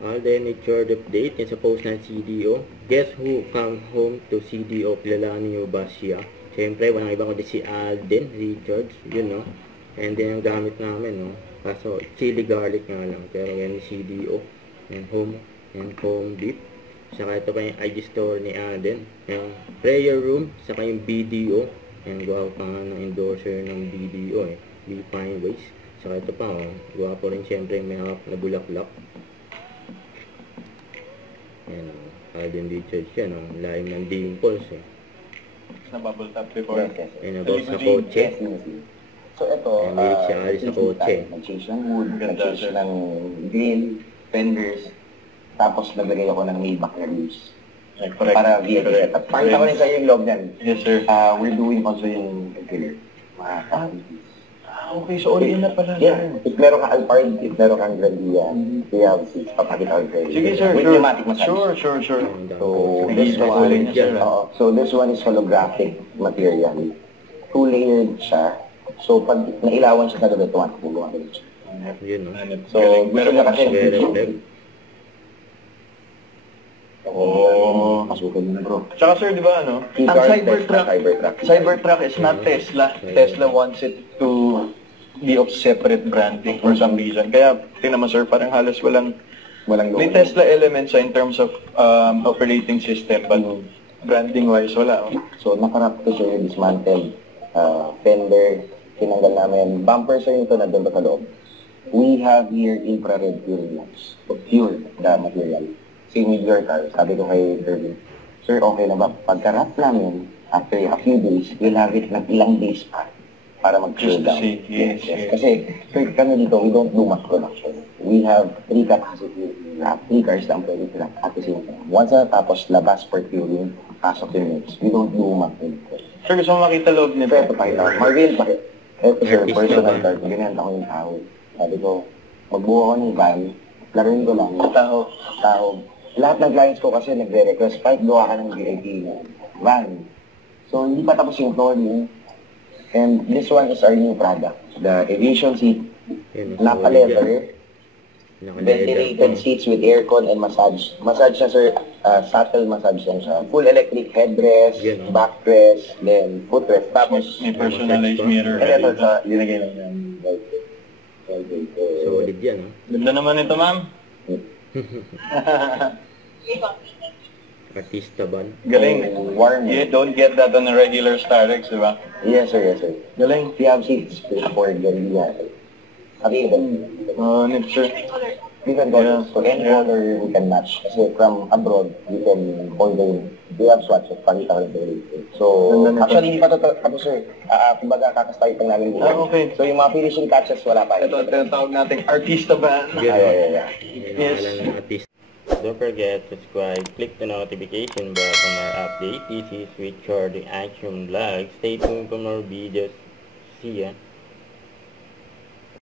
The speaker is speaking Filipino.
Alden Richard update yan sa post ng CDO. Guess who come home to CDO? Kilalanin nyo ba siya? Siyempre, walang iba kundi si Alden Richards. Yun, no? And then, yung gamit namin, no? Kaso, chili garlic nga lang. Pero yan yung CDO. And home beef. Saka ito pa yung IG store ni Alden. Yung prayer room. Saka yung BDO. Yan, gawa pa nga ng endorser ng BDO, eh. Be Fine Ways. Saka ito pa, oh. Gawa po rin siyempre may hawak na bulaklak. Yan, Alden Richards yan, lalim ng dimples, eh. Na-bubble top before. Yes. Yan, about sa kotse. So, ito, Yan, mahilig siya alis sa kotse. nag-change ng wood, nag-change ng grill, fenders, tapos naglagay ako ng Maybach na rooms. Correct. Para VIP setup. Pakita ko rin sa'yo yung log niyan. Yes, sir. We're doing also yung interior. Okay, so all-in na pala. Yeah. If meron ka Alphard, if meron kang Grandia, we have 6. Papakita ko kayo. Sige, sir. With Sure. pneumatic massage. Sure. So, this Sige, one, niya, sir. so this one is holographic material. 2-layered siya. So, pag nailawan siya sa doon, tumatakbo ka rin siya. Yun, no? So, gusto niya kasi masukan mo na, bro. Tsaka, sir, di ba, ano? Ang Cybertruck is not Tesla. Tesla wants it to be of separate branding for some reason. Kaya, tingnan mo, sir, parang halos walang may Tesla elements in terms of operating system, but branding-wise, wala. So, nakarap ko siya yung dismantled fender, tinanggal namin. Bumper, sir, ito na doon sa loob. We have here infrared curing lamps. Pure the material. Same with your car. Sabi ko kay Irvin, sir, okay na ba? Pagka-wrap namin, after a few days, we'll have it ng ilang days pa para mag-cool down. Yes. Kasi, sir, kami dito, we don't do mass production. We have 3 capacity wrap, 3 cars lang pwede wrap at the same time. Once na tapos labas per curing, pasok yung mix. We don't do mass production. Sir, gusto mo makita loob nito? Sir, ito pakita ko. Marvin, pakita. Ito, sir, personal card. Ganyan ako yung tao. Sabi ko, magbuo ako ng van, laruin ko lang. Tao. Lahat ng clients ko kasi nagre-request, Spike, gawa ka ng VIP van. So, hindi pa tapos yung flooring. And this one is our new product. The aviation seat, naka-leather, ventilated seats with aircon and massage. Massage siya, sir, subtle massage lang siya. Full electric headrest, backrest, then footrest. Tapos, May personalized mirror. and ito sa, linagay lang yan. Solid yan, no? Ganda naman ito, ma'am. Artista ban. Galing. Warm. You don't get that on a regular Starex, di ba? Yes, sir, yes, sir. Galing. We have seats for Gambia. Available. Neat, sir. Different colors. So, any color we can match. Kasi from abroad, you can order. We have swatches. Pakita ko rin. So, actually, hindi pa ito tapos, sir. Kumbaga, kakastay pa namin dito. Okay. So, yung mga finishing touches, wala pa. Ito, tinatawag natin artista ba? Yeah. Yes. Don't forget to subscribe, click the notification bell for more updates. This is Richard the Action Vlog. Stay tuned for more videos. See ya.